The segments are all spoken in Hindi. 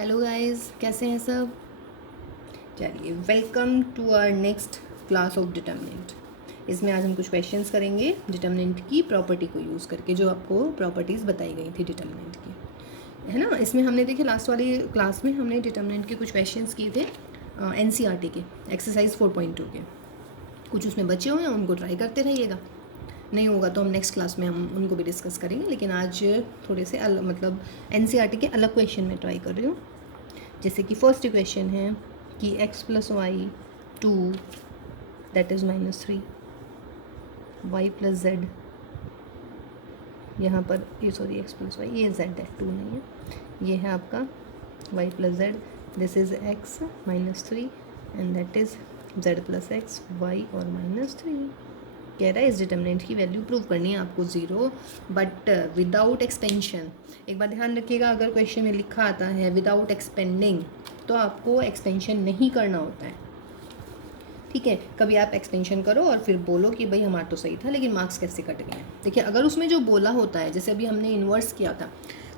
हेलो गाइस, कैसे हैं सब। चलिए, welcome to our next class of determinant. इसमें आज हम कुछ क्वेश्चंस करेंगे डिटर्मिनेंट की प्रॉपर्टी को यूज़ करके, जो आपको प्रॉपर्टीज़ बताई गई थी डिटर्मिनेंट की, है ना। इसमें हमने देखिए लास्ट वाली क्लास में हमने डिटर्मिनेंट के कुछ क्वेश्चंस किए थे एनसीईआरटी के एक्सरसाइज 4.2 के। कुछ उसमें बचे हुए हैं, उनको ट्राई करते रहिएगा। नहीं होगा तो हम नेक्स्ट क्लास में हम उनको भी डिस्कस करेंगे, लेकिन आज थोड़े से अलग मतलब एनसीईआरटी के अलग क्वेश्चन में ट्राई कर रही हूँ। जैसे कि फर्स्ट इक्वेशन है कि x plus y 2 that is -3, y plus z, यहाँ पर ये सॉरी x प्लस वाई, ये z है, 2 नहीं है, ये है आपका y plus Z, this is x -3 and that is z plus x, y और -3। कह रहा है इस डिटर्मिनेंट की वैल्यू प्रूव करनी है आपको 0 बट विदाउट एक्सपेंशन। एक बात ध्यान रखिएगा, अगर क्वेश्चन में लिखा आता है विदाउट एक्सपेंडिंग तो आपको एक्सपेंशन नहीं करना होता है, ठीक है। कभी आप एक्सपेंशन करो और फिर बोलो कि भाई हमारा तो सही था लेकिन मार्क्स कैसे कट गए। देखिए, अगर उसमें जो बोला होता है, जैसे अभी हमने इन्वर्स किया था,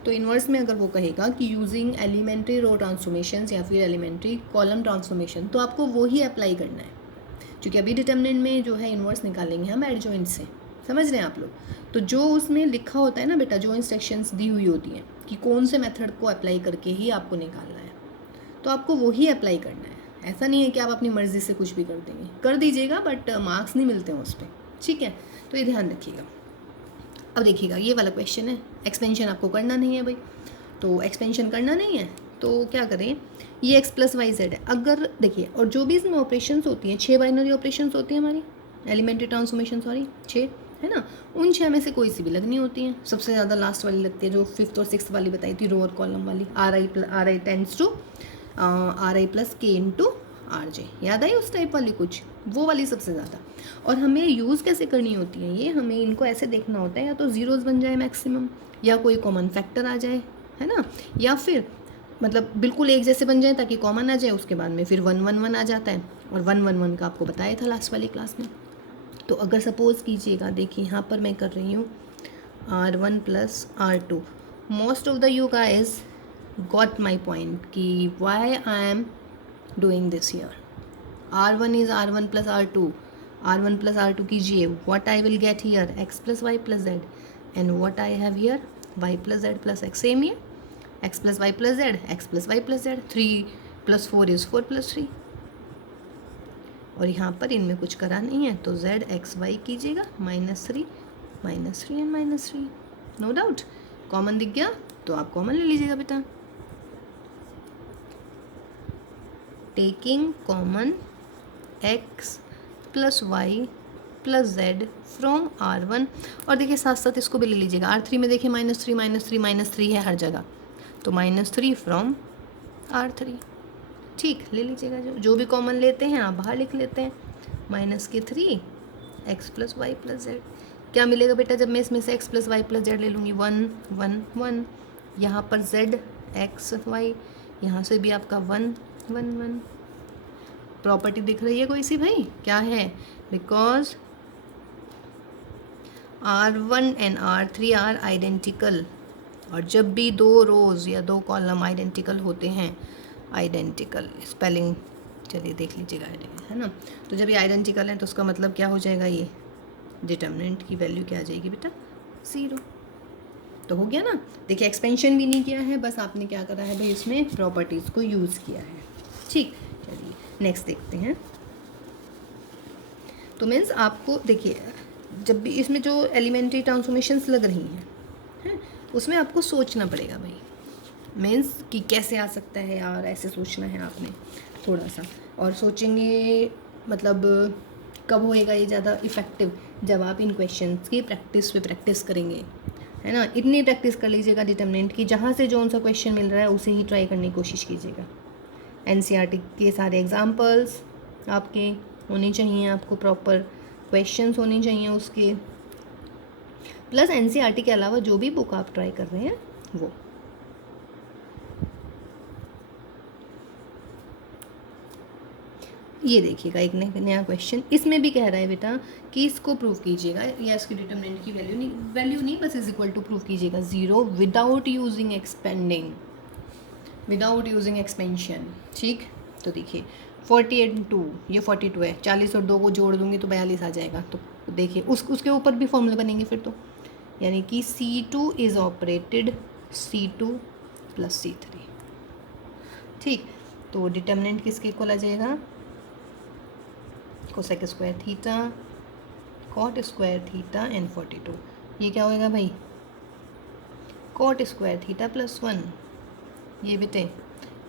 तो इन्वर्स में अगर वो कहेगा कि यूजिंग एलिमेंट्री रो ट्रांसफॉर्मेशंस या फिर एलिमेंट्री कॉलम ट्रांसफॉर्मेशन, तो आपको वो ही अप्लाई करना है। क्योंकि अभी डिटर्मिनेंट में जो है इन्वर्स निकालेंगे हम एडजॉइंट से, समझ रहे हैं आप लोग। तो जो उसमें लिखा होता है ना बेटा, जो इंस्ट्रक्शंस दी हुई होती हैं कि कौन से मेथड को अप्लाई करके ही आपको निकालना है, तो आपको वो ही अप्लाई करना है। ऐसा नहीं है कि आप अपनी मर्ज़ी से कुछ भी कर देंगे, कर दीजिएगा बट मार्क्स नहीं मिलते हैं उस पर, ठीक है। तो ये ध्यान रखिएगा। अब देखिएगा, ये वाला क्वेश्चन है, एक्सपेंशन आपको करना नहीं है भाई, तो एक्सपेंशन करना नहीं है तो क्या करें, ये x प्लस वाई जेड है। अगर देखिए, और जो भी इसमें ऑपरेशंस होती हैं, 6 बाइनरी ऑपरेशंस होती हैं हमारी, एलिमेंट्री ट्रांसफॉर्मेशन सॉरी 6, है ना। उन 6 में से कोई सी भी लगनी होती हैं। सबसे ज़्यादा लास्ट वाली लगती है, जो 5th और 6th वाली बताई थी, रो और कॉलम वाली, R i tends to R i plus k into R j. याद आई उस टाइप वाली कुछ, वो वाली सबसे ज़्यादा। और हमें यूज़ कैसे करनी होती है ये, हमें इनको ऐसे देखना होता है, या तो ज़ीरोज़ बन जाए मैक्सिमम, या कोई कॉमन फैक्टर आ जाए, है ना, या फिर मतलब बिल्कुल एक जैसे बन जाए ताकि कॉमन आ जाए। उसके बाद में फिर 1 1 1 आ जाता है, और 1 1 1 का आपको बताया था लास्ट वाली क्लास में। तो अगर सपोज़ कीजिएगा, देखिए यहाँ पर मैं कर रही हूँ R1 plus R2। Most of the you guys got my point कि why I am doing this year. R1 is R1 plus R2, R1 plus R2 कीजिए, what I will get here x plus y plus z, and what I have here y plus z plus x. Same ये x plus y plus z, x plus y plus z, 3 + 4 is 4 + 3। और यहाँ पर इनमें कुछ करा नहीं है, तो z x y कीजिएगा, -3 एंड -3, नो डाउट। कॉमन दिख गया तो आप कॉमन ले लीजिएगा बेटा। Taking common x plus y plus z from R1, और देखिए साथ साथ इसको भी ले लीजिएगा। R3 में देखिए -3 है हर जगह, तो -3 फ्रॉम R3, ठीक, ले लीजिएगा। जो भी कॉमन लेते हैं आप बाहर लिख लेते हैं, -3 x plus y plus z. क्या मिलेगा बेटा जब मैं इसमें से x plus y plus z ले लूँगी, 1 1 1, यहाँ पर z x y, यहाँ से भी आपका 1 1 1। प्रॉपर्टी दिख रही है कोई सी भाई, क्या है, because R1 and R3 are identical, और जब भी 2 रोज़ या 2 कॉलम आइडेंटिकल होते हैं, आइडेंटिकल स्पेलिंग चलिए देख लीजिएगा, है ना। तो जब ये आइडेंटिकल है तो उसका मतलब क्या हो जाएगा, ये डिटर्मिनेंट की वैल्यू क्या आ जाएगी बेटा, 0। तो हो गया ना। देखिए, एक्सपेंशन भी नहीं किया है, बस आपने क्या करा है भाई, इसमें प्रॉपर्टीज़ को यूज़ किया है, ठीक। चलिए नेक्स्ट देखते हैं। तो मीन्स आपको देखिए, जब भी इसमें जो एलिमेंट्री ट्रांसफॉर्मेशंस लग रही हैं, उसमें आपको सोचना पड़ेगा भाई, मीन्स कि कैसे आ सकता है यार, ऐसे सोचना है आपने थोड़ा सा। और सोचेंगे मतलब कब होएगा ये ज़्यादा इफ़ेक्टिव, जब आप इन क्वेश्चंस की प्रैक्टिस पे प्रैक्टिस करेंगे, है ना। इतनी प्रैक्टिस कर लीजिएगा डिटर्मिनेंट की, जहाँ से जो सा क्वेश्चन मिल रहा है उसे ही ट्राई करने की कोशिश कीजिएगा। एनसीईआरटी के सारे एग्जाम्पल्स आपके होने चाहिए, आपको प्रॉपर क्वेश्चंस होने चाहिए उसके, प्लस एनसीईआरटी के अलावा जो भी बुक आप ट्राई कर रहे हैं वो। ये देखिएगा एक नया क्वेश्चन, इसमें भी कह रहा है बेटा कि इसको प्रूव कीजिएगा, या इसकी डिटर्मिनेंट की वैल्यू नहीं बस इज इक्वल टू प्रूव कीजिएगा 0 without using expanding. Without using expansion. ठीक, तो देखिए 48 ये 42 है, 40 और 2 को जोड़ दूंगी तो 42 आ जाएगा। तो देखिए उसके ऊपर भी फॉर्मूले बनेंगे फिर तो, यानी कि C2 is operated C2 plus C3। ठीक, तो डिटर्मिनेंट किसके इक्वल आ जाएगा, cosec square theta cot square theta n 42। ये क्या होएगा भाई, कॉट स्क्वायर थीटा प्लस 1, ये बेटे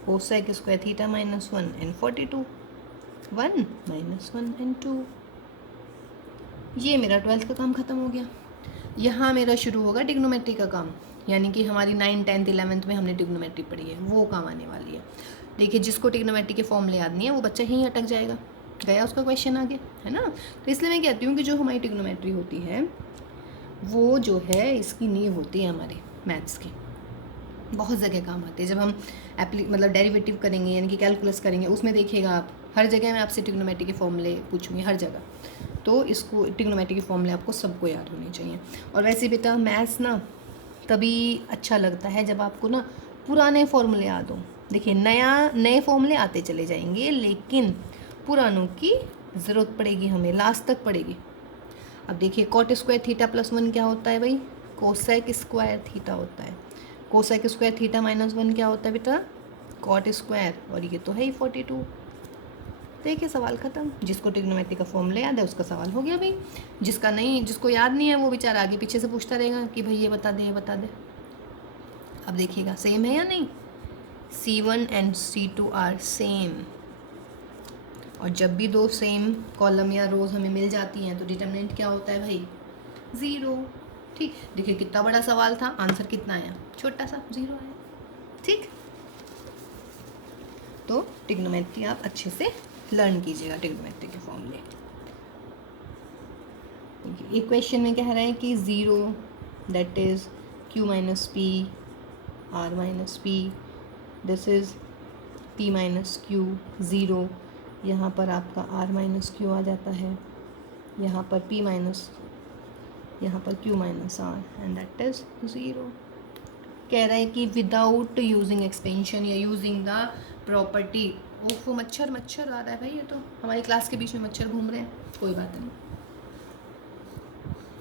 cosec square theta minus 1 n 42, 1 minus 1 n 2। ये मेरा 12th का काम ख़त्म हो गया। यहाँ मेरा शुरू होगा ट्रिग्नोमेट्री का काम, यानी कि हमारी 9th 10th 11th में हमने ट्रिग्नोमेट्री पढ़ी है, वो काम आने वाली है। देखिए जिसको ट्रिग्नोमेट्री के फॉर्मूले याद नहीं है वो बच्चा यहीं अटक जाएगा, गया उसका क्वेश्चन आगे, है ना। तो इसलिए मैं कहती हूँ कि जो हमारी ट्रिग्नोमेट्री होती है वो जो है इसकी नींव होती है हमारे मैथ्स की, बहुत जगह काम आती है। जब हम मतलब डेरिवेटिव करेंगे यानी कि कैलकुलस करेंगे, उसमें देखिएगा आप हर जगह मैं आपसे ट्रिग्नोमेट्री के फॉर्मूले पूछूंगी हर जगह, तो इसको ट्रिग्नोमेट्री के फॉर्मूले आपको सबको याद होने चाहिए। और वैसे बेटा मैथ्स ना तभी अच्छा लगता है जब आपको ना पुराने फॉर्मूले याद हो। देखिए नए फॉर्मूले आते चले जाएंगे, लेकिन पुरानों की ज़रूरत पड़ेगी हमें, लास्ट तक पड़ेगी। अब देखिए कॉट स्क्वायर थीटा प्लस 1 क्या होता है भाई, कोसेक स्क्वायर थीटा होता है। कोसेक स्क्वायर थीटा माइनस 1 क्या होता है बेटा, कॉट स्क्वायर, और ये तो है ही 42। देखिए सवाल ख़त्म। जिसको ट्रिग्नोमेट्री का फॉर्मूला याद है उसका सवाल हो गया भाई, जिसका नहीं, जिसको याद नहीं है वो बेचारा आगे पीछे से पूछता रहेगा कि भाई ये बता दे, ये बता दे। अब देखिएगा सेम है या नहीं, C1 and C2 are same, और जब भी दो सेम कॉलम या रोज हमें मिल जाती हैं तो डिटर्मिनेंट क्या होता है भाई, 0। ठीक, देखिए कितना बड़ा सवाल था, आंसर कितना आया, छोटा सा 0 आया। ठीक, तो ट्रिग्नोमेट्री आप अच्छे से लर्न कीजिएगा, ट्रिग्नोमेट्री के फॉर्मूले। एक क्वेश्चन में कह रहा है कि 0 that is Q minus P R minus P, this is P minus Q 0, यहाँ पर आपका R माइनस Q आ जाता है, यहाँ पर P माइनस, यहाँ पर Q minus R and that is 0। कह रहा है कि विदाउट यूजिंग एक्सपेंशन या यूजिंग द प्रॉपर्टी। ओहो मच्छर मच्छर आ रहा है भाई, ये तो हमारी क्लास के बीच में मच्छर घूम रहे हैं, कोई बात नहीं।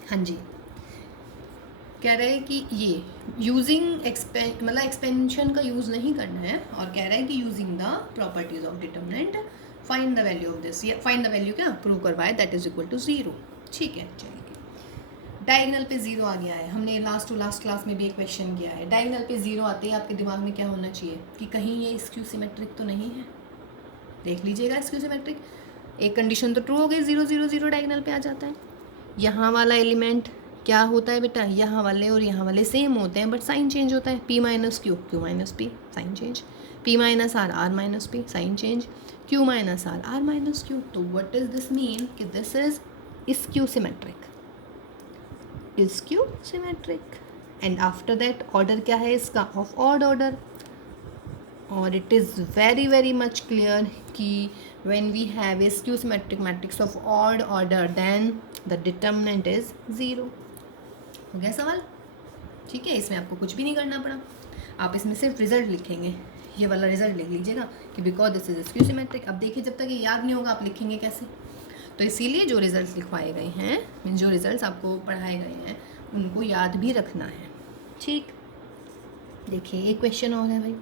हाँ जी, कह रहा है कि ये यूजिंग मतलब एक्सपेंशन का यूज़ नहीं करना है, और कह रहा है कि using the properties of determinant find the value of this, या फाइंड द वैल्यू क्या प्रूव करवाए दैट इज इक्वल टू 0। ठीक है, चलिए डायगोनल पे 0 आ गया है, हमने लास्ट टू लास्ट क्लास में भी एक क्वेश्चन किया है। डायगोनल पे 0 आते ही आपके दिमाग में क्या होना चाहिए कि कहीं ये स्क्यू सिमेट्रिक तो नहीं है। देख लीजिएगा स्क्यू सिमेट्रिक, एक कंडीशन तो ट्रू हो गई, 0 0 0 डायगोनल पे आ जाता है। यहाँ वाला एलिमेंट क्या होता है बेटा, यहाँ वाले और यहाँ वाले सेम होते हैं बट साइन चेंज होता है, P minus q Q minus p, sign change, P minus R R minus p, sign change, Q minus R R minus q. तो व्हाट इज दिस मीन कि this is skew symmetric, skew symmetric. And after that order क्या है इसका, ऑफ ऑड ऑर्डर, और it is very very much clear कि when we have a skew symmetric matrix of odd order then the determinant is 0। हो गया सवाल, ठीक है, इसमें आपको कुछ भी नहीं करना पड़ा, आप इसमें सिर्फ रिजल्ट लिखेंगे, ये वाला रिजल्ट लिख लीजिएगा कि because this is skew symmetric. अब देखिए जब तक ये याद नहीं होगा आप लिखेंगे कैसे, तो इसीलिए जो रिजल्ट लिखवाए गए हैं, मीन जो रिजल्ट्स आपको पढ़ाए गए हैं उनको याद भी रखना है। ठीक, देखिए एक क्वेश्चन और है भाई,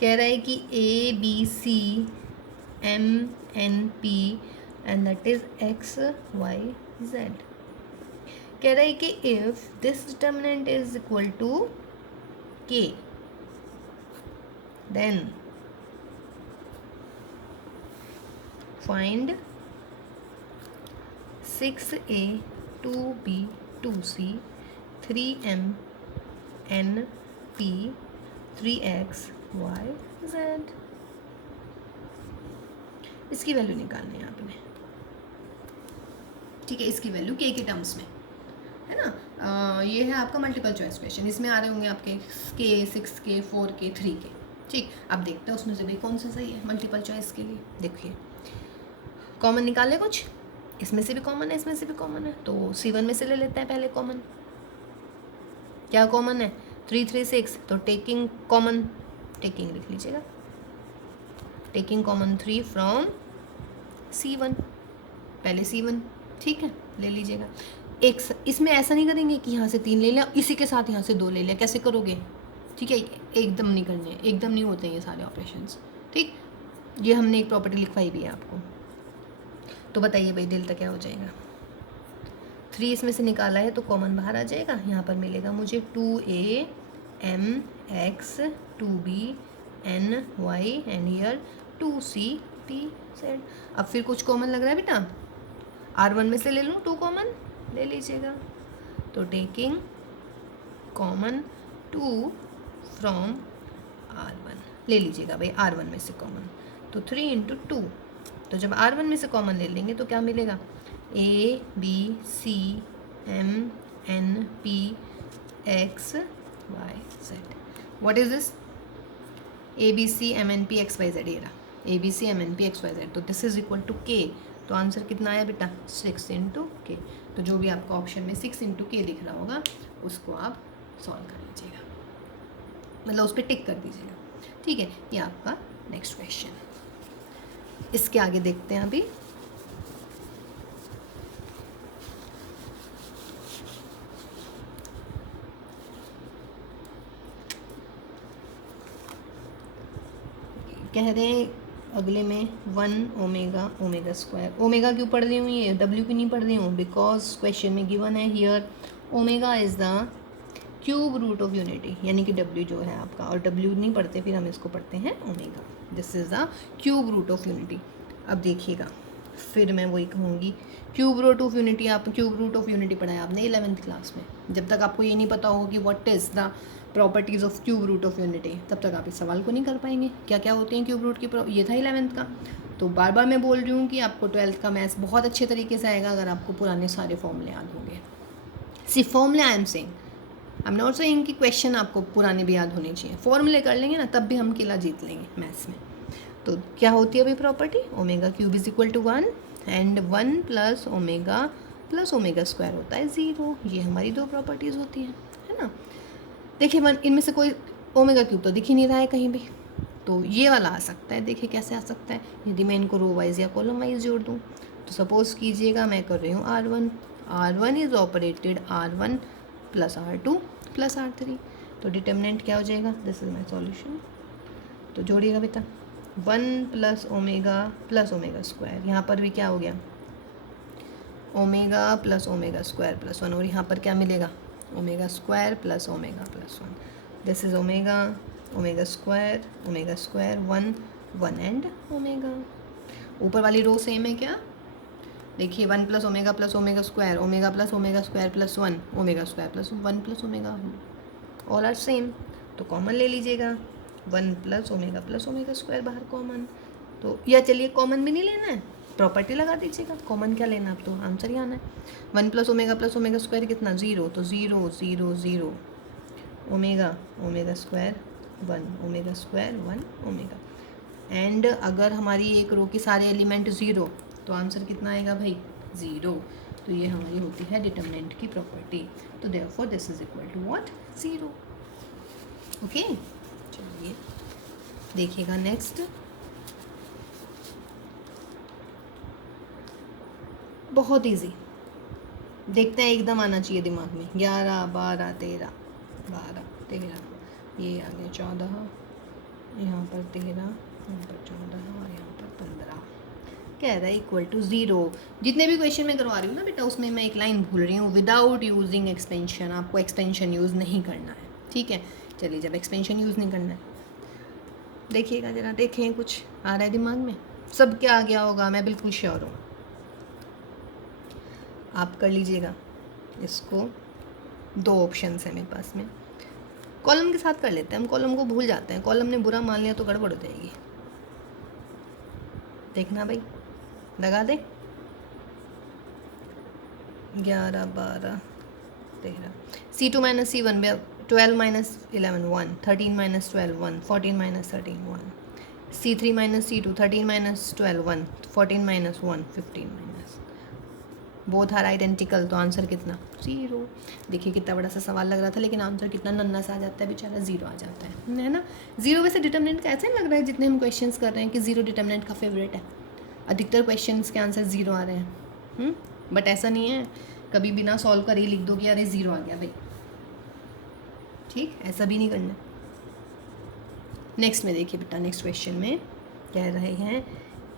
कह रहा है कि A B C M N P and that is X Y Z। कह रहा है कि if this determinant is equal to K then find 6A 2B 2C 3M N P 3X Y Z। इसकी वैल्यू निकालनी है आपने, ठीक है, इसकी वैल्यू के टर्म्स में, है ना। ये है आपका मल्टीपल चॉइस क्वेश्चन, इसमें आ रहे होंगे आपके K 6K 4K 3K। ठीक, अब देखते हैं उसमें से भी कौन सा सही है मल्टीपल चॉइस के लिए। देखिए कॉमन निकाले कुछ, इसमें से भी कॉमन है, इसमें से भी कॉमन है, तो C1 में से ले लेते हैं पहले कॉमन। क्या कॉमन है, 3 3 6, तो टेकिंग कॉमन टेकिंग लिख लीजिएगा, टेकिंग कॉमन 3 फ्रॉम C1, पहले C1, ठीक है, ले लीजिएगा। एक इसमें ऐसा नहीं करेंगे कि यहाँ से 3 ले लिया इसी के साथ यहाँ से 2 ले लिया, कैसे करोगे, ठीक है, एकदम नहीं करने, एकदम नहीं होते हैं ये सारे ऑपरेशंस, ठीक। ये हमने एक प्रॉपर्टी लिखवाई भी है आपको। तो बताइए भाई डेल्टा क्या हो जाएगा, 3 इसमें से निकाला है तो कॉमन बाहर आ जाएगा, यहाँ पर मिलेगा मुझे 2AMX 2B NY and here 2CTZ। अब फिर कुछ कॉमन लग रहा है बेटा, R1 में से ले लूँ 2 कॉमन, ले लीजिएगा। तो टेकिंग कॉमन 2 फ्रॉम R1, ले लीजिएगा भाई R1 में से कॉमन, तो 3 × 2। तो जब R1 में से कॉमन ले लेंगे तो क्या मिलेगा, ABCMNPXYZ। What is this, ABCMNPXYZ, ये रहा ABCMNPXYZ। तो this is equal to K। तो आंसर कितना आया बेटा, 6 × K। तो जो भी आपका ऑप्शन में 6 × K दिख रहा होगा उसको आप सॉल्व कर लीजिएगा, मतलब उस पर टिक कर दीजिएगा, ठीक है। ये आपका नेक्स्ट क्वेश्चन। इसके आगे देखते हैं अभी, कह रहे हैं अगले में 1 ओमेगा ओमेगा स्क्वायर। ओमेगा क्यों पढ़ रही हूँ, ये डब्ल्यू क्यों नहीं पढ़ रही हूँ, बिकॉज क्वेश्चन में गिवन है here omega is the cube root of unity, यानी कि डब्ल्यू जो है आपका, और डब्ल्यू नहीं पढ़ते फिर हम इसको पढ़ते हैं omega, this is the cube root of unity. अब देखिएगा फिर मैं वही कहूँगी, क्यूब रूट ऑफ यूनिटी, आप क्यूब रूट ऑफ यूनिटी पढ़ा है आपने 11th क्लास में। जब तक आपको ये नहीं पता होगा कि what is the properties of cube root of unity, तब तक आप इस सवाल को नहीं कर पाएंगे, क्या क्या होती हैं क्यूब रूट की, ये था 11th का। तो बार बार मैं बोल रही हूँ कि आपको 12th का मैथ्स बहुत अच्छे तरीके से आएगा अगर आपको पुराने सारे फॉर्मूले याद होंगे। सिर्फ फॉर्मूले आई एम नॉट सेइंग कि क्वेश्चन आपको पुराने भी याद होने चाहिए, फॉर्मूले कर लेंगे ना तब भी हम किला जीत लेंगे मैथ्स में। तो क्या होती है अभी property, omega cube is equal to 1 and 1 plus omega square होता है 0। ये हमारी दो प्रॉपर्टीज़ होती हैं, है ना। देखिए इनमें से कोई ओमेगा क्यूब तो दिख ही नहीं रहा है कहीं भी, तो ये वाला आ सकता है। देखिए कैसे आ सकता है, यदि मैं इनको रो वाइज या कॉलम वाइज जोड़ दूँ। तो सपोज़ कीजिएगा मैं कर रही हूँ R1 is operated R1 plus R2 plus R3। तो डिटर्मिनेंट क्या हो जाएगा, दिस इज माई सॉल्यूशन। तो जोड़िएगा बेटा 1 प्लस ओमेगा स्क्वायर, यहाँ पर भी क्या हो गया omega plus omega square plus 1, और यहाँ पर क्या मिलेगा omega square plus omega plus 1। This is omega square 1 and omega. ऊपर वाली रो सेम है क्या, देखिए 1 plus omega square, omega square plus 1, omega square plus 1 plus omega, all are same. तो कॉमन ले लीजिएगा 1 प्लस ओमेगा स्क्वायर बाहर कॉमन। तो या चलिए कॉमन भी नहीं लेना है, प्रॉपर्टी लगा दीजिएगा, कॉमन क्या लेना, अब तो आंसर ही आना है। 1 प्लस ओमेगा स्क्वायर कितना 0, तो 0 0 0 omega square 1 omega square 1 omega. And अगर हमारी एक रो के सारे एलिमेंट 0 तो आंसर कितना आएगा भाई 0। तो ये हमारी होती है डिटर्मिनेंट की प्रॉपर्टी। तो therefore this is equal to what 0। Okay, चलिए देखिएगा नेक्स्ट। बहुत इजी, देखते हैं एकदम आना चाहिए दिमाग में। 11 12 13 ये आ गया 14, यहाँ पर 13, यहाँ पर 14 और यहाँ पर 15। कह रहा है इक्वल टू 0। जितने भी क्वेश्चन मैं करवा रही हूँ ना बेटा, उसमें मैं एक लाइन भूल रही हूँ, विदाउट यूजिंग एक्सपेंशन। आपको एक्सपेंशन यूज़ नहीं करना है, ठीक है। चलिए जब एक्सपेंशन यूज़ नहीं करना है, देखिएगा ज़रा, देखें कुछ आ रहा है दिमाग में, सब क्या आ गया होगा, मैं बिल्कुल श्योर हूँ। आप कर लीजिएगा इसको, 2 ऑप्शन है मेरे पास में। कॉलम के साथ कर लेते हैं, हम कॉलम को भूल जाते हैं, कॉलम ने बुरा मान लिया तो गड़बड़ हो जाएगी। देखना भाई, लगा दे 11 12 13, C2 minus C1 12 minus 11 1, 13 minus 12 1, 14 minus 13 1, C3 minus C2 13 minus 12 1, 14 minus 1 15 minus both are identical, तो आंसर कितना 0। देखिए कितना बड़ा सा सवाल लग रहा था, लेकिन आंसर कितना नन्ना सा आ जाता है बेचारा, 0 आ जाता है ना। 0 वैसे डिटर्मिनेंट का ऐसा नहीं लग रहा है जितने हम क्वेश्चंस कर रहे हैं कि 0 डिटर्मिनेंट का फेवरेट है, अधिकतर क्वेश्चंस के आंसर 0 आ रहे हैं। बट ऐसा नहीं है, कभी बिना सॉल्व कर ही लिख दो कि अरे 0 आ गया भाई, ठीक, ऐसा भी नहीं करना। नेक्स्ट में देखिए बेटा, नेक्स्ट क्वेश्चन में कह रहे हैं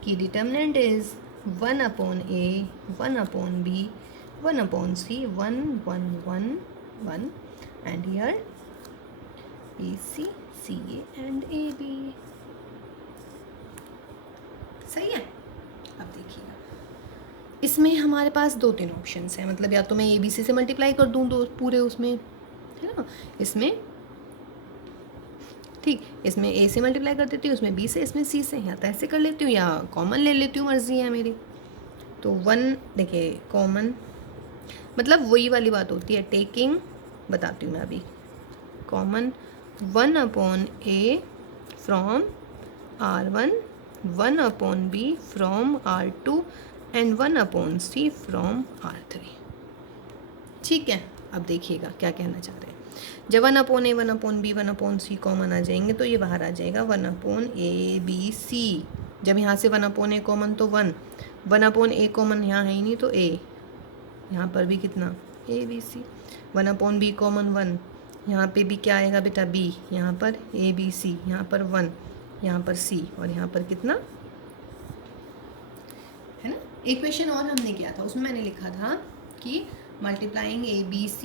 कि determinant is 1/a, 1/b, 1/c, 1 1 1 1 and here BC CA and AB। सही है। अब देखिएगा इसमें हमारे पास 2-3 ऑप्शंस हैं, मतलब या तो मैं ABC से मल्टीप्लाई कर दूँ दो पूरे उसमें, है ना, इसमें ठीक, इसमें A से मल्टीप्लाई कर देती हूँ, उसमें B से, इसमें C से, या तो ऐसे कर लेती हूँ या कॉमन ले लेती हूँ, मर्जी है मेरी। तो 1 देखिए कॉमन मतलब वही वाली बात होती है, टेकिंग, बताती हूँ मैं अभी, common 1/a from R1, 1/b from R2 and 1/c from R3। ठीक है। अब देखिएगा क्या कहना चाह रहे हैं, जब 1/a 1/b 1/c कॉमन आ जाएंगे तो ये बाहर आ जाएगा 1/abc। जब यहाँ से 1/a कॉमन तो 1/a कॉमन यहाँ है ही नहीं तो a, यहाँ पर भी कितना abc, 1/b कॉमन 1, यहाँ पे भी क्या आएगा बेटा b, यहाँ पर abc, यहाँ पर 1, यहाँ पर c और यहाँ पर कितना है ना। एक क्वेश्चन और हमने किया था, उसमें मैंने लिखा था कि multiplying ABC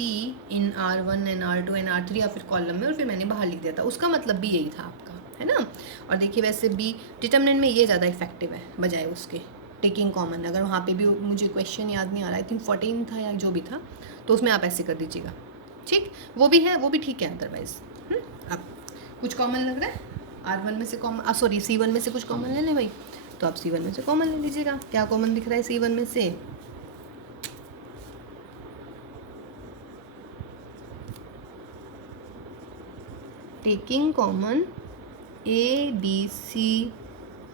in R1 and R2 and R3, या फिर कॉलम में, और फिर मैंने बाहर लिख दिया था, उसका मतलब भी यही था आपका, है ना। और देखिए वैसे भी डिटर्मिनेंट में ये ज़्यादा इफेक्टिव है बजाय उसके टेकिंग कॉमन। अगर वहाँ पे भी मुझे क्वेश्चन याद नहीं आ रहा, आई थिंक 14 था या जो भी था, तो उसमें आप ऐसे कर दीजिएगा, ठीक, वो भी है, वो भी ठीक है। अदरवाइज अब कुछ कॉमन लग रहा है R1 में से कॉमन, सॉरी C1 में से कुछ कॉमन ले लें भाई, तो आप C1 में से कॉमन ले लीजिएगा। क्या कॉमन दिख रहा है C1 में से, taking common ABC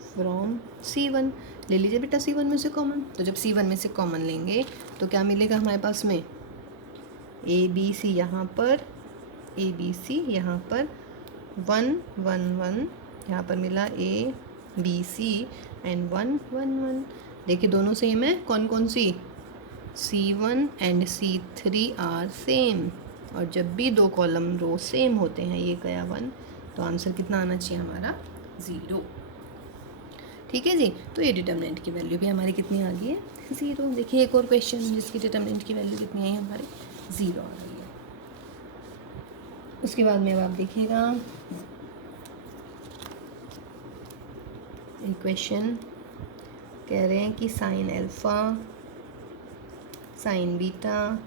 from C1, ले लीजिए बेटा C1 में से कॉमन। तो जब C1 में से कॉमन लेंगे तो क्या मिलेगा हमारे पास में, ABC यहाँ पर, ABC यहाँ पर 1 1 1, यहाँ पर मिला ABC एंड 1 1 1। देखिए दोनों सेम है, कौन कौन सी, C1 and C3 are same, और जब भी दो कॉलम रो सेम होते हैं, ये गया 1, तो आंसर कितना आना चाहिए हमारा 0। ठीक है जी। तो ये डिटर्मिनेंट की वैल्यू भी हमारी कितनी आ गई है 0। देखिए एक और क्वेश्चन जिसकी डिटर्मिनेंट की वैल्यू कितनी आई हमारी 0 आ गई है। उसके बाद में अब आप देखिएगा एक क्वेश्चन कह रहे हैं कि sine alpha, sign beta,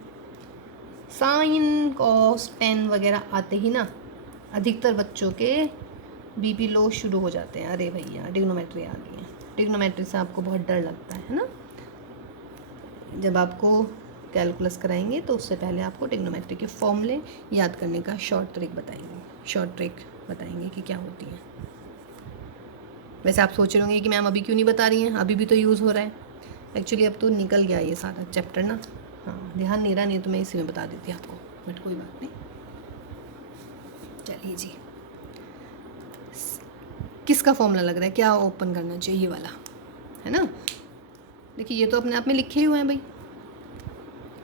sine cos tan वगैरह आते ही ना अधिकतर बच्चों के बीपी लो शुरू हो जाते हैं। अरे भैया ट्रिग्नोमेट्री आ गई है, ट्रिग्नोमेट्री से आपको बहुत डर लगता है ना। जब आपको कैलकुलस कराएंगे तो उससे पहले आपको ट्रिग्नोमेट्री के फॉर्मूले याद करने का शॉर्ट ट्रिक बताएंगे कि क्या होती है। वैसे आप सोच रहे होंगे कि मैम अभी क्यों नहीं बता रही हैं, अभी भी तो यूज़ हो रहा है। एक्चुअली अब तो निकल गया ये सारा चैप्टर ना, हाँ ध्यान नहीं रहा, नहीं तो मैं इसी में बता देती आपको, बट कोई बात नहीं। चलिए जी, किसका फॉर्मूला लग रहा है, क्या ओपन करना चाहिए, ये वाला है ना। देखिए ये तो अपने आप में लिखे हुए हैं भाई,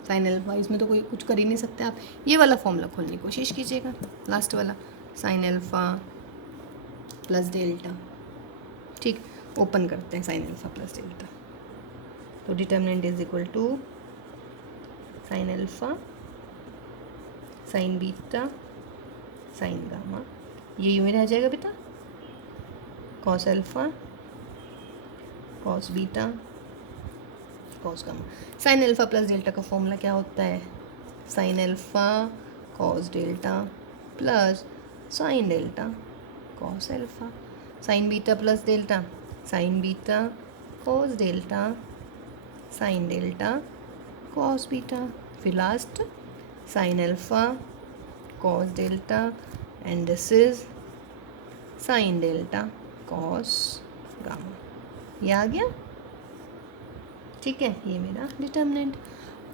साइन अल्फा, इसमें तो कोई कुछ कर ही नहीं सकते आप। ये वाला फॉर्मूला खोलने की कोशिश कीजिएगा, लास्ट वाला, साइन अल्फा प्लस डेल्टा। ठीक, ओपन करते हैं साइन अल्फा प्लस डेल्टा। तो determinant is equal to sine alpha sine beta sine gamma, ये यूँ ही रह जाएगा बेटा, cos alpha cos beta cos gamma. Sine alpha plus delta का फॉर्मूला क्या होता है, sine alpha cos delta plus sine delta cos alpha. Sine beta plus delta, sine beta cos delta sine delta cos beta, फिर last sign alpha cos delta and this is sine delta cos gamma. ये आ गया। ठीक है, ये मेरा डिटर्मिनेंट।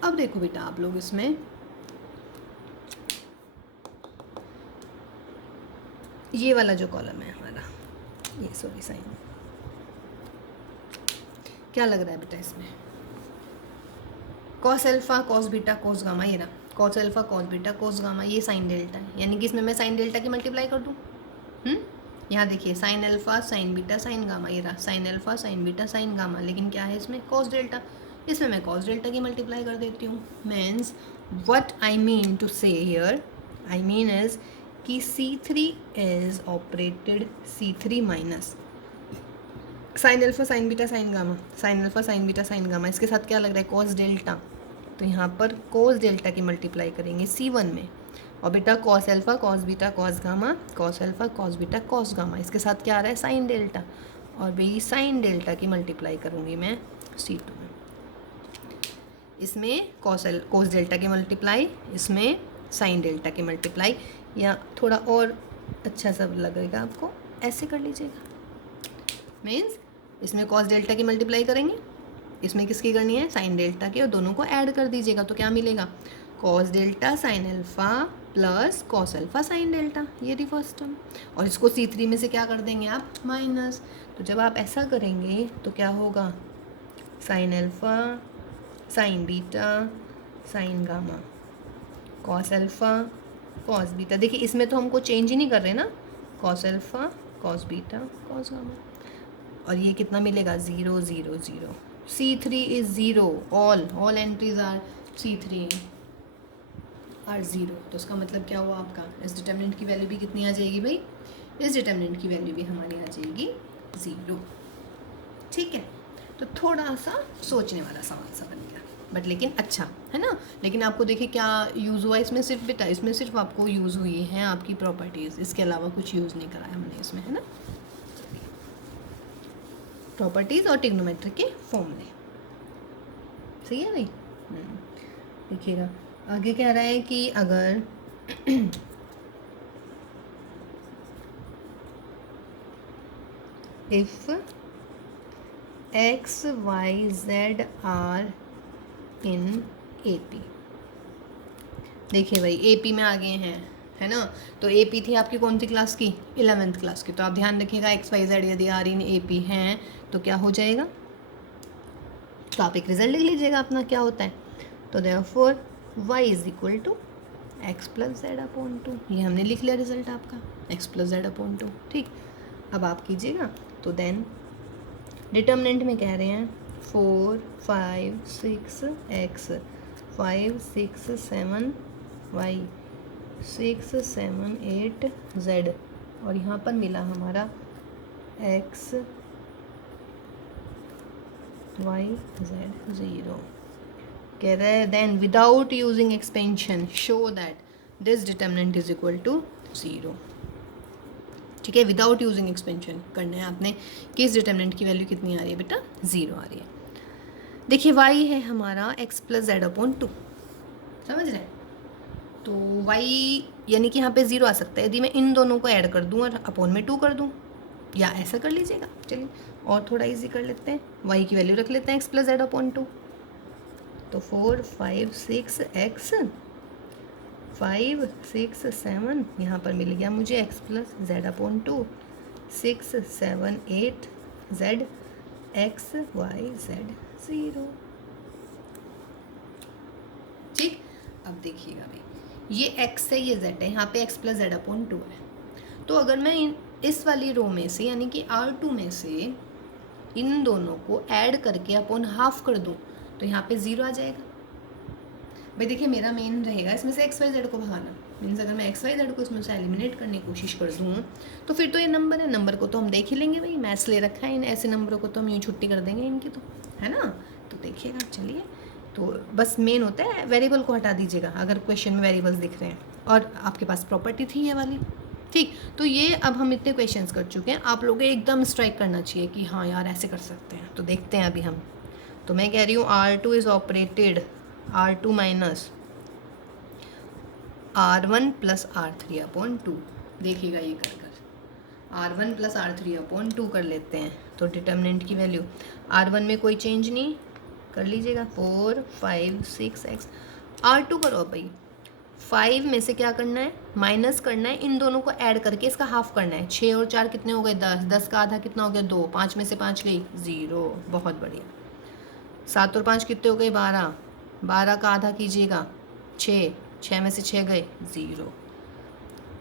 अब देखो बेटा आप लोग इसमें ये वाला जो कॉलम है हमारा, ये सॉरी साइन, क्या लग रहा है बेटा इसमें? Cos alpha cos beta cos gamma, ये रहा cos alpha cos beta cos gamma, ये साइन डेल्टा है, यानी कि इसमें मैं साइन डेल्टा की मल्टीप्लाई कर दूँ। यहाँ देखिए sign alpha sine beta sine gamma, ये रहा sign alpha sine beta sine gamma, लेकिन क्या है इसमें कॉस डेल्टा, इसमें मैं कॉस डेल्टा की मल्टीप्लाई कर देती हूँ। Means what I mean to say here, I mean is कि C3 is operated C3 minus sine alpha sine beta sine gamma, sine alpha sine beta sine gamma, इसके साथ क्या लग रहा है कॉस डेल्टा, तो यहाँ पर कॉस डेल्टा की मल्टीप्लाई करेंगे C1 में, और बेटा cos alpha cos beta cos gamma, cos alpha cos beta cos gamma, इसके साथ क्या आ रहा है साइन डेल्टा, और भाई साइन डेल्टा की मल्टीप्लाई करूँगी मैं C2 में। इसमें कॉस डेल्टा की मल्टीप्लाई, इसमें साइन डेल्टा की मल्टीप्लाई, या थोड़ा और अच्छा सा लगेगा आपको ऐसे कर लीजिएगा। मीन्स इसमें कॉस डेल्टा की मल्टीप्लाई करेंगे, इसमें किसकी करनी है साइन डेल्टा की, और दोनों को ऐड कर दीजिएगा तो क्या मिलेगा cos delta sign alpha plus cos alpha sine delta, ये रही फर्स्ट टर्म, और इसको C3 में से क्या कर देंगे आप माइनस। तो जब आप ऐसा करेंगे तो क्या होगा sign alpha sine beta sine gamma cos alpha cos beta, देखिए इसमें तो हमको चेंज ही नहीं कर रहे ना, cos alpha cos beta cos gamma, और ये कितना मिलेगा 0 0 0, C3 is 0, all entries are C3 are 0, तो उसका मतलब क्या हुआ आपका इस डिटर्मिनेंट की वैल्यू भी कितनी आ जाएगी भाई, इस डिटर्मिनेंट की वैल्यू भी हमारी आ जाएगी 0। ठीक है, तो थोड़ा सा सोचने वाला सवाल सा बन गया, बट लेकिन अच्छा है ना। लेकिन आपको देखिए क्या यूज़ हुआ इसमें, सिर्फ बेटा इसमें सिर्फ आपको यूज़ हुई है आपकी प्रॉपर्टीज़, इसके अलावा कुछ यूज़ नहीं कराया हमने इसमें, है ना, प्रॉपर्टीज़ और ट्रिग्नोमेट्री के फॉर्मूले। सही है भाई। देखिएगा आगे कह रहा है कि अगर if x y z are in AP, देखिए भाई AP में आ गए हैं, है ना, तो AP थी आपकी कौन सी क्लास की 11th क्लास की, तो आप ध्यान रखिएगा x y z यदि आर इन AP हैं तो क्या हो जाएगा, तो आप एक रिजल्ट लिख लीजिएगा अपना क्या होता है, तो therefore y is equal to x plus z upon 2, ये हमने लिख लिया रिजल्ट आपका x प्लस जेड अपॉन 2। ठीक, अब आप कीजिएगा, तो देन डिटर्मिनेंट में कह रहे हैं 4 5 6 x 5 6 7 y 6 7 8 z, और यहाँ पर मिला हमारा x y z 0। कह रहा है then without using expansion show that this determinant is equal to 0। ठीक है, विदाउट यूजिंग एक्सपेंशन करना है आपने कि इस डिटर्मिनेंट की वैल्यू कितनी आ रही है बेटा 0 आ रही है। देखिए y है हमारा x प्लस जेड अपॉन 2, समझ रहे हैं, तो y यानी कि यहाँ पे 0 आ सकता है यदि मैं इन दोनों को ऐड कर दूँ और अपॉन में 2 कर दूँ, या ऐसा कर लीजिएगा। चलिए और थोड़ा इजी कर लेते हैं, y की वैल्यू रख लेते हैं x प्लस जेड अपॉन 2, तो 4 5 6 x 5 6 7, यहाँ पर मिल गया मुझे x plus z upon 2 6 7 8 z x y z 0। ठीक, अब देखिएगा भाई ये x है ये z है, यहाँ पे x प्लस जेड अपॉन 2 है, तो अगर मैं इस वाली रो में से यानी कि R2 में से इन दोनों को ऐड करके अपॉन हाफ कर दूँ तो यहाँ पे 0 आ जाएगा। भाई देखिए मेरा मेन रहेगा इसमें से एक्स वाई जेड को भगाना, मीन्स अगर मैं एक्स वाई जेड को इसमें से एलिमिनेट करने की कोशिश कर दूँ तो फिर तो ये नंबर है, नंबर को तो हम देख ही लेंगे भाई, मैथ्स ले रखा है इन ऐसे नंबरों को तो हम यूँ छुट्टी कर देंगे इनकी, तो है ना। तो देखिएगा चलिए, तो बस मेन होता है वेरिएबल को हटा दीजिएगा अगर क्वेश्चन में वेरिएबल्स दिख रहे हैं, और आपके पास प्रॉपर्टी थी ये वाली। ठीक, तो ये अब हम इतने क्वेश्चंस कर चुके हैं, आप लोगों को एकदम स्ट्राइक करना चाहिए कि हाँ यार ऐसे कर सकते हैं। तो देखते हैं अभी हम, तो मैं कह रही हूँ R2 is operated R2 minus R1 plus R3 upon 2, देखिएगा ये कर R1 प्लस R3 अपॉन 2 कर लेते हैं, तो डिटर्मिनेंट की वैल्यू R1 में कोई चेंज नहीं, कर लीजिएगा 4 5 6 x R2 करो अब भाई 5 में से क्या करना है माइनस करना है, इन दोनों को ऐड करके इसका हाफ करना है। 6 और 4 कितने हो गए 10, 10 का आधा कितना हो गया 2, 5 में से 5 गई 0, बहुत बढ़िया। 7 और 5 कितने हो गए 12, 12 का आधा कीजिएगा 6, 6 में से 6 गए 0।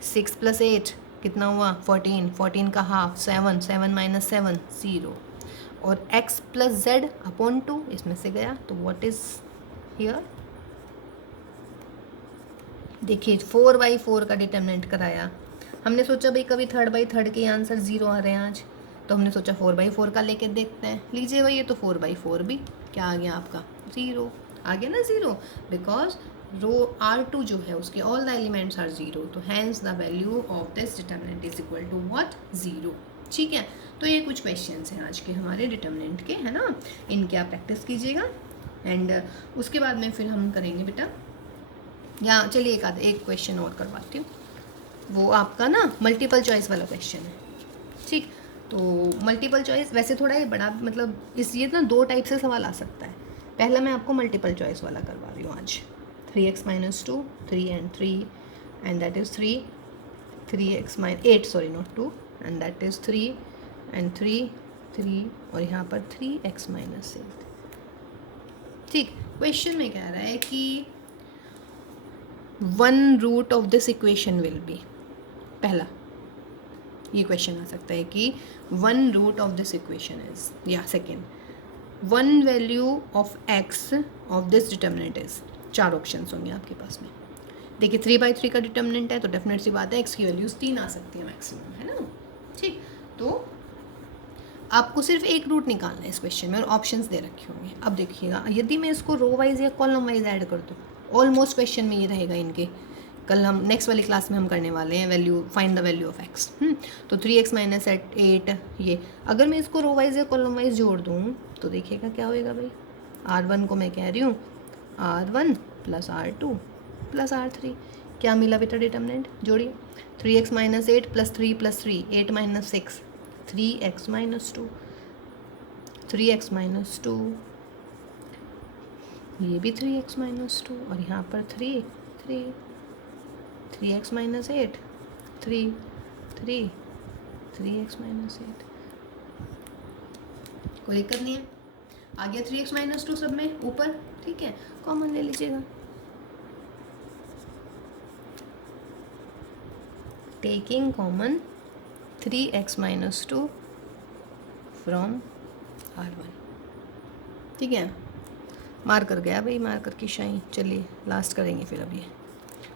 6 + 8 कितना हुआ 14, 14 का हाफ 7, 7 - 7 0। और x + z/2 इसमें से गया तो व्हाट इज हियर, देखिए 4/4 का डिटर्मिनेंट कराया। हमने सोचा भाई कभी 3/3 के आंसर 0 आ रहे हैं आज, तो हमने सोचा 4/4 का लेके देखते हैं। लीजिए भाई ये तो 4/4 भी क्या आ गया आपका 0 आ गया ना 0, बिकॉज रो R2 जो है उसके ऑल द एलिमेंट्स आर 0, तो hence the value of this determinant is equal to what 0। ठीक है, तो ये कुछ क्वेश्चंस हैं आज के हमारे डिटर्मिनेंट के, है ना, इनके आप प्रैक्टिस कीजिएगा। एंड उसके बाद में फिर हम करेंगे बेटा, या चलिए एक क्वेश्चन और करवाती हूँ, वो आपका ना मल्टीपल चॉइस वाला क्वेश्चन है। ठीक, तो मल्टीपल चॉइस वैसे थोड़ा ये बड़ा मतलब ये ना 2 टाइप से सवाल आ सकता है। पहला मैं आपको मल्टीपल चॉइस वाला करवा रही हूँ आज। 3x - 2 3 and 3 and that is 3, 3x - 8 sorry not 2 and that is 3 and 3 3 और यहाँ पर 3x - 8। ठीक, क्वेश्चन में कह रहा है कि 1 root of this equation will be, पहला ये क्वेश्चन आ सकता है कि 1 root of this equation is, या second 1 value of x of this determinant is. 4 options होंगे आपके पास में। देखिए 3/3 का डिटर्मिनेंट है तो डेफिनेट सी बात है x की वैल्यूज 3 आ सकती है मैक्सिमम, है ना। ठीक, तो आपको सिर्फ एक रूट निकालना है इस क्वेश्चन में और ऑप्शंस दे रखे होंगे। अब देखिएगा यदि मैं इसको रो वाइज या कॉलम वाइज ऐड कर दूँ, ऑलमोस्ट क्वेश्चन में ये रहेगा इनके, कल हम नेक्स्ट वाली क्लास में हम करने वाले हैं value, find the value of x। तो 3x - 8 ये, अगर मैं इसको रो वाइज या कॉलम वाइज जोड़ दूँ तो देखिएगा क्या होएगा भाई, R1 को मैं कह रही हूँ R1 + R2 + R3, क्या मिला बेटा डिटर्मिनेंट, जोड़िए 3x - 8 + 3 + 3 8 - 6 3x - 2 3x - 2 ये भी 3x - 2 और यहाँ पर 3 3 3x - 8 3 3 3x - 8, कोई दिक्कत नहीं है, आ गया 3x - 2 सब में ऊपर। ठीक है, कॉमन ले लीजिएगा, taking common 3x - 2 from R1। ठीक है, मार्कर गया भाई, मार्कर की शाइन। चलिए लास्ट करेंगे फिर अब ये,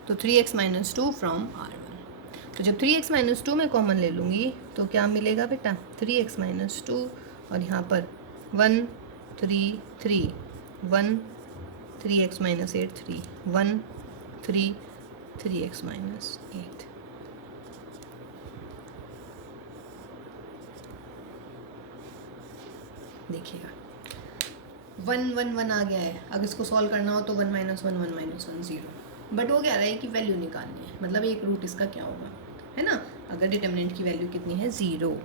तो 3x - 2 फ्रॉम R1। तो जब 3x - 2 मैं कॉमन ले लूँगी तो क्या मिलेगा बेटा 3x - 2 और यहाँ पर 1 3 3 1 3x - 8 3 1 3 3x - 8। देखिएगा 1 1 1 आ गया है। अगर इसको सॉल्व करना हो तो 1 - 1 1 - 1 0, बट वो कह रहा है कि वैल्यू निकालनी है, मतलब एक रूट इसका क्या होगा, है ना। अगर डिटर्मिनेंट की वैल्यू कितनी है 0,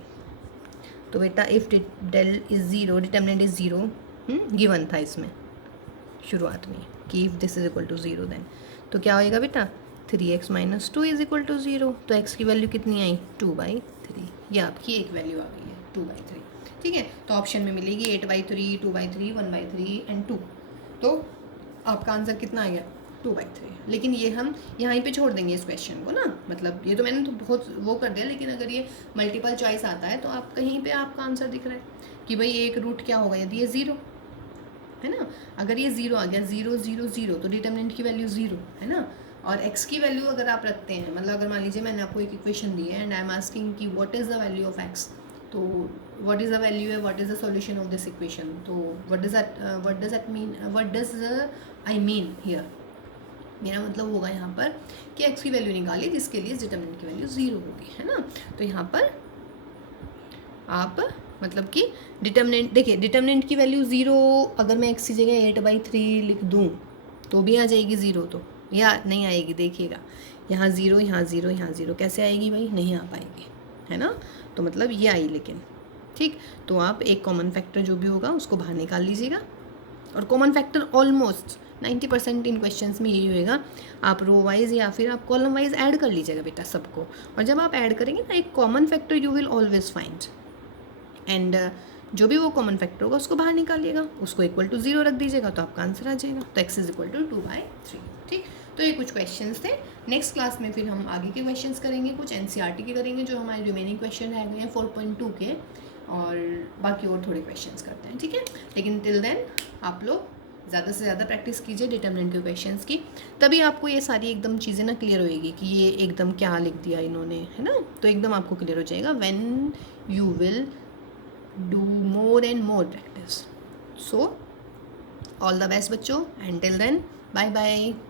तो बेटा if del is 0 determinant is 0 given था इसमें शुरुआत में कि if this is equal to 0 then, तो क्या होएगा बेटा 3x - 2 इज इक्वल टू 0। तो x की वैल्यू कितनी आई 2/3, ये आपकी एक वैल्यू आ गई है 2/3। ठीक है, तो ऑप्शन में मिलेगी 8/3 2/3 1/3 एंड 2, तो आपका आंसर कितना आ गया 2/3। लेकिन ये हम यहाँ पे छोड़ देंगे इस क्वेश्चन को ना, मतलब ये तो मैंने तो बहुत वो कर दिया, लेकिन अगर ये मल्टीपल चॉइस आता है तो आप कहीं पे आपका आंसर दिख रहा है कि भाई एक रूट क्या होगा, यदि ये 0 है ना, अगर ये 0 आ गया 0 0 0 तो डिटर्मिनेंट की वैल्यू 0 है ना। और x की वैल्यू अगर आप रखते हैं, मतलब अगर मान लीजिए मैंने आपको एक इक्वेशन दी है एंड आई एम आस्किंग कि what is the value of x, तो व्हाट इज़ द वैल्यू है, what is the solution of this equation, तो what does that mean, what does I mean here, मेरा मतलब होगा यहाँ पर कि x की वैल्यू निकालिए जिसके लिए डिटर्मिनेंट की वैल्यू 0 होगी, है ना। तो यहाँ पर आप मतलब कि डिटर्मिनेंट देखिए, डिटर्मिनेंट की वैल्यू 0 अगर मैं x की जगह 8/3 लिख दूँ तो भी आ जाएगी 0, तो या नहीं आएगी, देखिएगा यहाँ 0 यहाँ 0 यहाँ 0, कैसे आएगी भाई, नहीं आ पाएगी, है ना। तो मतलब ये आई, लेकिन ठीक, तो आप एक कॉमन फैक्टर जो भी होगा उसको बाहर निकाल लीजिएगा और कॉमन फैक्टर ऑलमोस्ट 90% इन क्वेश्चंस में यही होएगा, आप रो वाइज या फिर आप कॉलम वाइज ऐड कर लीजिएगा बेटा सबको, और जब आप ऐड करेंगे ना एक common factor you will always find, and जो भी वो कॉमन फैक्टर होगा उसको बाहर निकालिएगा, उसको इक्वल टू 0 रख दीजिएगा तो आपका आंसर आ जाएगा। तो x इज इक्वल टू 2/3। ठीक, तो ये कुछ क्वेश्चंस थे। नेक्स्ट क्लास में फिर हम आगे के क्वेश्चंस करेंगे, कुछ एनसीईआरटी के करेंगे जो हमारे रिमेनिंग क्वेश्चन रह गए हैं 4.2 के, और बाकी और थोड़े क्वेश्चंस करते हैं, ठीक है। लेकिन टिल देन आप लोग ज़्यादा से ज़्यादा प्रैक्टिस कीजिए डिटर्मिनेंट के क्वेश्चंस की, तभी आपको ये सारी एकदम चीज़ें ना क्लियर होएगी कि ये एकदम क्या लिख दिया इन्होंने, है ना, तो एकदम आपको क्लियर हो जाएगा when you will do more and more practice. So all the best बच्चों, and till then bye bye.